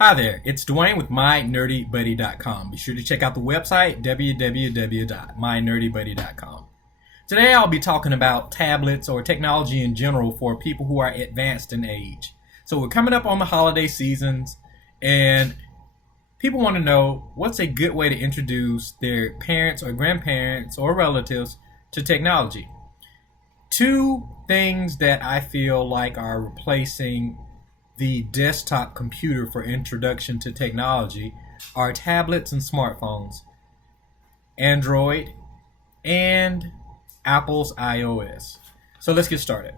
Hi there, it's Dwayne with MyNerdyBuddy.com. Be sure to check out the website, www.mynerdybuddy.com. Today I'll be talking about tablets or technology in general for people who are advanced in age. So we're coming up on the holiday seasons, and people want to know what's a good way to introduce their parents or grandparents or relatives to technology. Two things that I feel like are replacing the desktop computer for introduction to technology are tablets and smartphones, Android, and Apple's iOS. So let's get started.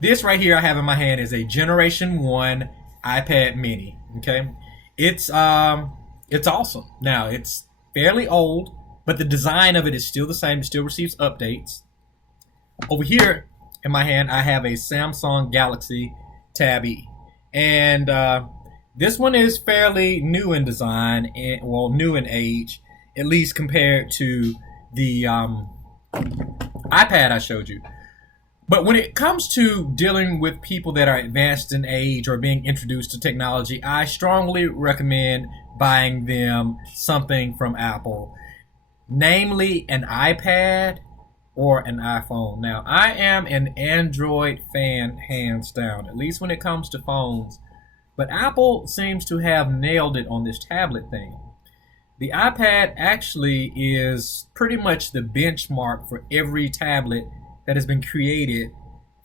This right here I have in my hand is a Generation 1 iPad mini. Okay. It's awesome. Now it's fairly old, but the design of it is still the same. It still receives updates. Over here in my hand I have a Samsung Galaxy Tab E. And this one is fairly new in design, and well, new in age, at least compared to the iPad I showed you. But when it comes to dealing with people that are advanced in age or being introduced to technology, I strongly recommend buying them something from Apple, namely an iPad or an iPhone. Now, I am an Android fan, hands down, at least when it comes to phones. But Apple seems to have nailed it on this tablet thing. The iPad actually is pretty much the benchmark for every tablet that has been created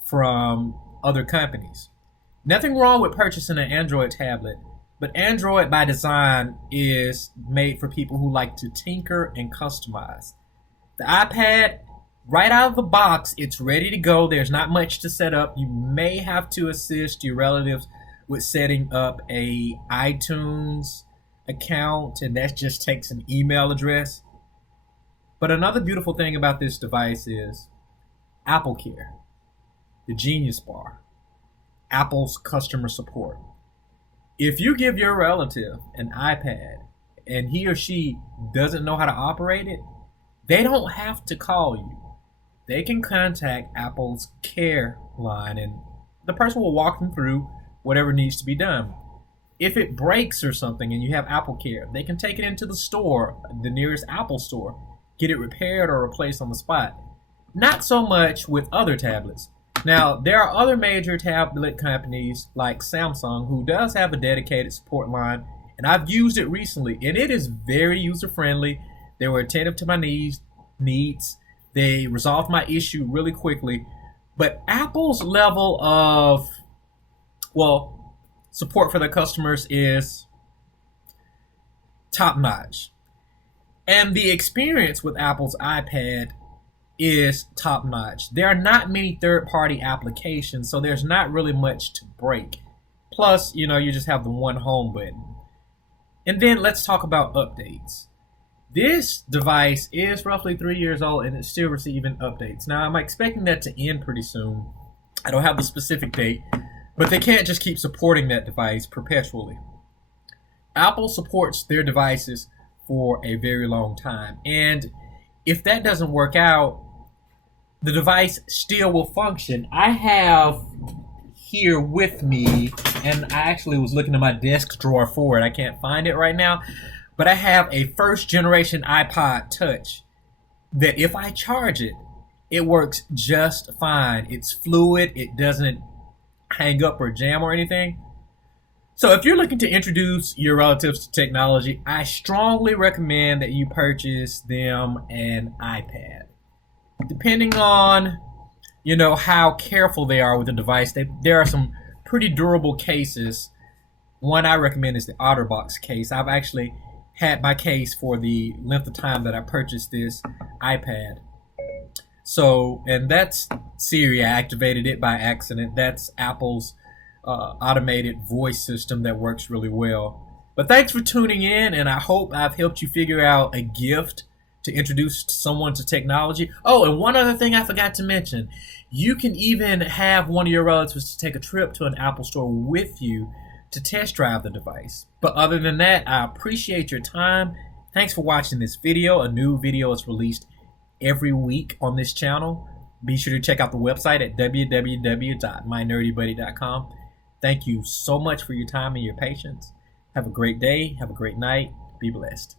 from other companies. Nothing wrong with purchasing an Android tablet, but Android by design is made for people who like to tinker and customize. The iPad, right out of the box, it's ready to go. There's not much to set up. You may have to assist your relatives with setting up a iTunes account, and that just takes an email address. But another beautiful thing about this device is Apple Care, the Genius Bar, Apple's customer support. If you give your relative an iPad and he or she doesn't know how to operate it, they don't have to call you. They can contact Apple's Care line, and the person will walk them through whatever needs to be done. If it breaks or something and you have Apple Care, they can take it into the store, the nearest Apple store, get it repaired or replaced on the spot. Not so much with other tablets. Now, there are other major tablet companies like Samsung who does have a dedicated support line, and I've used it recently, and it is very user-friendly. They were attentive to my needs. They resolved my issue really quickly. But Apple's level of, well, support for their customers is top notch. And the experience with Apple's iPad is top notch. There are not many third-party applications, so there's not really much to break. Plus, you just have the one home button. And then let's talk about updates. This device is roughly 3 years old and it's still receiving updates. Now, I'm expecting that to end pretty soon. I don't have the specific date, but they can't just keep supporting that device perpetually. Apple supports their devices for a very long time. And if that doesn't work out, the device still will function. I have here with me, and I actually was looking in my desk drawer for it. I can't find it right now. But I have a first generation iPod Touch that if I charge it, it works just fine. It's fluid. It doesn't hang up or jam or anything. So if you're looking to introduce your relatives to technology, I strongly recommend that you purchase them an iPad. Depending on, how careful they are with the device, there are some pretty durable cases. One I recommend is the OtterBox case. I've actually had my case for the length of time that I purchased this iPad. So, and that's Siri. I activated it by accident. That's Apple's automated voice system that works really well. But thanks for tuning in, and I hope I've helped you figure out a gift to introduce someone to technology. Oh, and one other thing I forgot to mention. You can even have one of your relatives to take a trip to an Apple store with you to test drive the device. But other than that, I appreciate your time. Thanks for watching this video. A new video is released every week on this channel. Be sure to check out the website at www.mynerdybuddy.com. Thank you so much for your time and your patience. Have a great day. Have a great night. Be blessed.